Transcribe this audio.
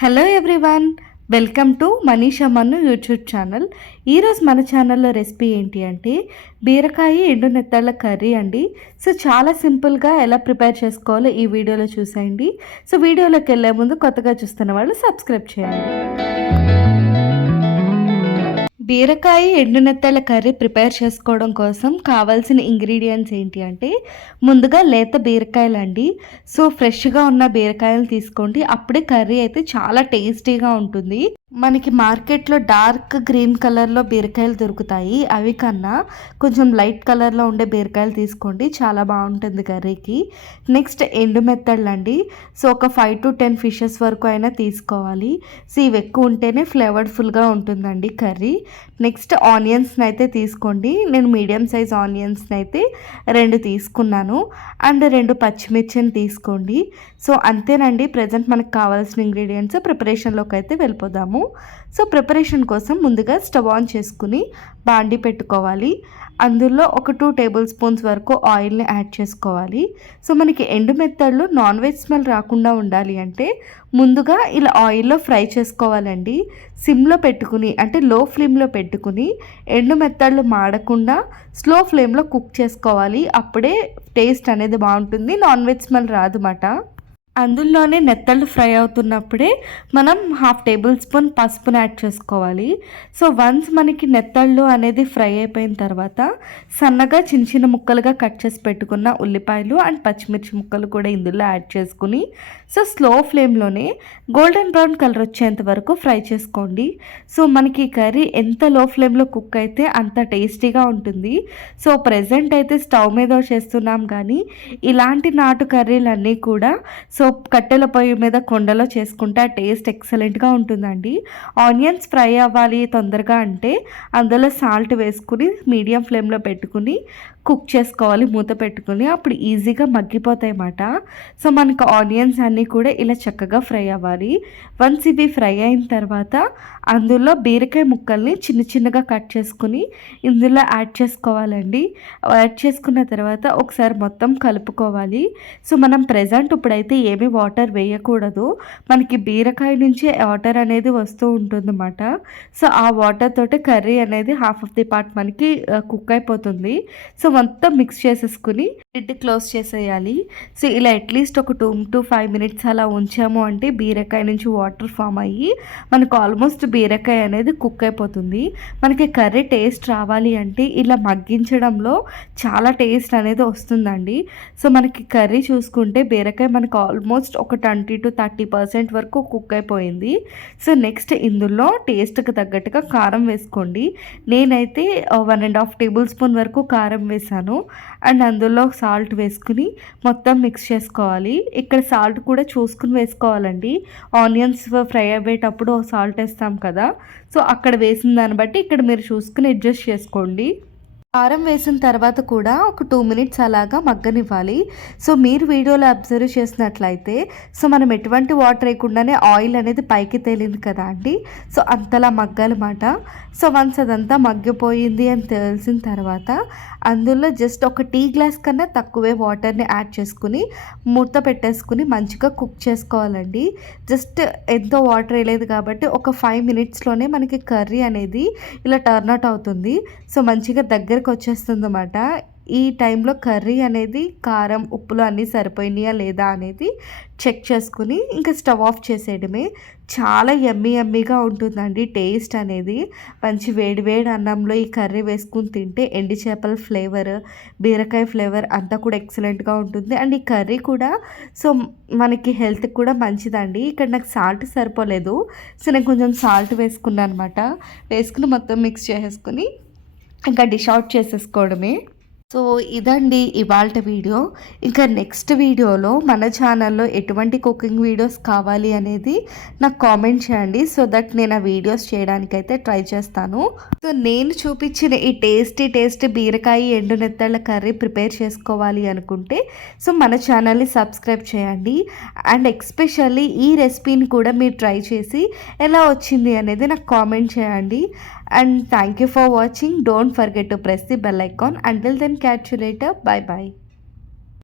Hello everyone, welcome to Manisha మన్ను YouTube channel. ఈరోజు మన ఛానల్లో రెసిపీ ఏంటి అంటే బీరకాయ ఎండు నెత్తళ్ళ కర్రీ అండి. సో చాలా సింపుల్గా ఎలా ప్రిపేర్ చేసుకోవాలో ఈ వీడియోలో చూసేయండి. సో వీడియోలోకి వెళ్ళే ముందు కొత్తగా చూస్తున్న వాళ్ళు సబ్స్క్రైబ్ చేయండి. బీరకాయ ఎండు నెత్తళ్ళ కర్రీ ప్రిపేర్ చేసుకోవడం కోసం కావాల్సిన ఇంగ్రీడియంట్స్ ఏంటి అంటే ముందుగా లేత బీరకాయలు అండి. సో ఫ్రెష్గా ఉన్న బీరకాయలు తీసుకోండి, అప్పుడే కర్రీ అయితే చాలా టేస్టీగా ఉంటుంది. మనకి మార్కెట్లో డార్క్ గ్రీన్ కలర్లో బీరకాయలు దొరుకుతాయి, అవి కన్నా కొంచెం లైట్ కలర్లో ఉండే బీరకాయలు తీసుకోండి, చాలా బాగుంటుంది కర్రీకి. నెక్స్ట్ ఎండు మెత్తళ్ళు అండి. సో ఒక 5 to 10 ఫిషెస్ వరకు అయినా తీసుకోవాలి. సో ఇవి ఎక్కువ ఉంటేనే ఫ్లేవర్ఫుల్గా ఉంటుందండి కర్రీ. నెక్స్ట్ ఆనియన్స్ని అయితే తీసుకోండి. నేను మీడియం సైజ్ ఆనియన్స్ని అయితే 2 తీసుకున్నాను. అండ్ 2 పచ్చిమిర్చిని తీసుకోండి. సో అంతేనండి, ప్రజెంట్ మనకు కావాల్సిన ఇంగ్రీడియంట్స్. ప్రిపరేషన్లోకి అయితే వెళ్ళిపోదాము. సో ప్రిపరేషన్ కోసం ముందుగా స్టవ్ ఆన్ చేసుకుని బాండి పెట్టుకోవాలి. అందులో ఒక 2 టేబుల్ స్పూన్స్ వరకు ఆయిల్ని యాడ్ చేసుకోవాలి. సో మనకి ఎండు మెత్తళ్ళు నాన్ వెజ్ స్మెల్ రాకుండా ఉండాలి అంటే ముందుగా ఇలా ఆయిల్లో ఫ్రై చేసుకోవాలండి. సిమ్లో పెట్టుకుని అంటే లో ఫ్లేమ్లో పెట్టుకుని ఎండు మెత్తళ్ళు మాడకుండా స్లో ఫ్లేమ్లో కుక్ చేసుకోవాలి. అప్పుడే టేస్ట్ అనేది బాగుంటుంది, నాన్ వెజ్ స్మెల్ రాదు మాట. అందులోనే నెత్తళ్ళు ఫ్రై అవుతున్నప్పుడే మనం 1/2 టేబుల్ స్పూన్ పసుపుని యాడ్ చేసుకోవాలి. సో వన్స్ మనకి నెత్తళ్ళు అనేది ఫ్రై అయిపోయిన తర్వాత సన్నగా చిన్న చిన్న ముక్కలుగా కట్ చేసి పెట్టుకున్న ఉల్లిపాయలు అండ్ పచ్చిమిర్చి ముక్కలు కూడా ఇందులో యాడ్ చేసుకుని సో స్లో ఫ్లేమ్లోనే గోల్డెన్ బ్రౌన్ కలర్ వచ్చేంత వరకు ఫ్రై చేసుకోండి. సో మనకి కర్రీ ఎంత లో ఫ్లేమ్లో కుక్ అయితే అంత టేస్టీగా ఉంటుంది. సో ప్రెజెంట్ అయితే స్టవ్ మీద చేస్తున్నాం, కానీ ఇలాంటి నాటు కర్రీలన్నీ కూడా సో కట్టెల పొయ్యి మీద కొండలో చేసుకుంటే ఆ టేస్ట్ ఎక్సలెంట్గా ఉంటుందండి. ఆనియన్స్ ఫ్రై అవ్వాలి తొందరగా అంటే అందులో సాల్ట్ వేసుకుని మీడియం ఫ్లేమ్లో పెట్టుకుని కుక్ చేసుకోవాలి మూత పెట్టుకుని, అప్పుడు ఈజీగా మగ్గిపోతాయి అన్నమాట. సో మనకు ఆనియన్స్ అన్నీ కూడా ఇలా చక్కగా ఫ్రై అవ్వాలి. వన్స్ ఇవి ఫ్రై అయిన తర్వాత అందులో బీరకాయ ముక్కల్ని చిన్న చిన్నగా కట్ చేసుకుని ఇందులో యాడ్ చేసుకోవాలండి. యాడ్ చేసుకున్న తర్వాత ఒకసారి మొత్తం కలుపుకోవాలి. సో మనం ప్రెజెంట్ ఇప్పుడైతే ఏమీ వాటర్ వేయకూడదు, మనకి బీరకాయ నుంచి వాటర్ అనేది వస్తూ ఉంటుందన్నమాట. సో ఆ వాటర్ తోటి కర్రీ అనేది హాఫ్ ఆఫ్ ది పార్ట్ మనకి కుక్ అయిపోతుంది. సో మొత్తం మిక్స్ చేసేసుకుని లిడ్ క్లోజ్ చేసేయాలి. సో ఇలా అట్లీస్ట్ ఒక 2 to 5 minutes అలా ఉంచాము అంటే బీరకాయ నుంచి వాటర్ ఫామ్ అయ్యి మనకు ఆల్మోస్ట్ బీరకాయ అనేది కుక్ అయిపోతుంది. మనకి కర్రీ టేస్ట్ రావాలి అంటే ఇలా మగ్గించడంలో చాలా టేస్ట్ అనేది వస్తుందండి. సో మనకి కర్రీ చూసుకుంటే బీరకాయ మనకు ఆల్మోస్ట్ ఒక 20 to 30% వరకు కుక్ అయిపోయింది. సో నెక్స్ట్ ఇందులో టేస్ట్కి తగ్గట్టుగా కారం వేసుకోండి. నేనైతే 1.5 టేబుల్ స్పూన్ వరకు కారం వేసాను. అండ్ అందులో సాల్ట్ వేసుకుని మొత్తం మిక్స్ చేసుకోవాలి. ఇక్కడ సాల్ట్ కూడా చూసుకుని వేసుకోవాలండి. ఆనియన్స్ ఫ్రై అయ్యేటప్పుడు సాల్ట్ వేస్తాం కదా, సో అక్కడ వేసిన దాన్ని బట్టి ఇక్కడ మీరు చూసుకుని అడ్జస్ట్ చేసుకోండి. కారం వేసిన తర్వాత కూడా ఒక 2 minutes అలాగా మగ్గనివ్వాలి. సో మీరు వీడియోలో అబ్జర్వ్ చేసినట్లయితే సో మనం ఎటువంటి వాటర్ వేయకుండానే ఆయిల్ అనేది పైకి తేలింది కదా అండి. సో అంతలా మగ్గాలన్నమాట. సో వన్స్ అదంతా మగ్గిపోయింది అని తెలిసిన తర్వాత అందులో జస్ట్ ఒక టీ గ్లాస్ కన్నా తక్కువే వాటర్ని యాడ్ చేసుకుని మూత పెట్టేసుకుని మంచిగా కుక్ చేసుకోవాలండి. జస్ట్ ఎంతో వాటర్ వేయలేదు కాబట్టి ఒక 5 minutesలోనే మనకి కర్రీ అనేది ఇలా టర్న్ అవుట్ అవుతుంది. సో మంచిగా దగ్గరకు వచ్చేస్తుంది అన్నమాట. ఈ టైంలో కర్రీ అనేది కారం ఉప్పులు అన్నీ సరిపోయినాయా లేదా అనేది చెక్ చేసుకుని ఇంకా స్టవ్ ఆఫ్ చేసేయడమే. చాలా యమ్మీగా ఉంటుందండి టేస్ట్ అనేది. మంచి వేడి వేడి అన్నంలో ఈ కర్రీ వేసుకుని తింటే ఎండి చేపల ఫ్లేవర్, బీరకాయ ఫ్లేవర్ అంతా కూడా ఎక్సలెంట్గా ఉంటుంది. అండ్ ఈ కర్రీ కూడా సో మనకి హెల్త్కి కూడా మంచిదండి. ఇక్కడ నాకు సాల్ట్ సరిపోలేదు, సో నేను కొంచెం సాల్ట్ వేసుకున్నాను అనమాట. వేసుకుని మొత్తం మిక్స్ చేసేసుకుని ఇంకా డిష్ అవుట్ చేసేసుకోవడమే. సో ఇదండి ఇవాళ వీడియో. ఇంకా నెక్స్ట్ వీడియోలో మన ఛానల్లో ఎటువంటి కుకింగ్ వీడియోస్ కావాలి అనేది నాకు కామెంట్ చేయండి, సో దట్ నేను ఆ వీడియోస్ చేయడానికైతే ట్రై చేస్తాను. సో నేను చూపించిన ఈ టేస్టీ బీరకాయ ఎండు నెత్తళ్ళ కర్రీ ప్రిపేర్ చేసుకోవాలి అనుకుంటే సో మన ఛానల్ని సబ్స్క్రైబ్ చేయండి. అండ్ ఎక్స్పెషల్లీ ఈ రెసిపీని కూడా మీరు ట్రై చేసి ఎలా వచ్చింది అనేది నాకు కామెంట్ చేయండి. And thank you for watching. Don't forget to press the bell icon. Until then, catch you later. Bye bye.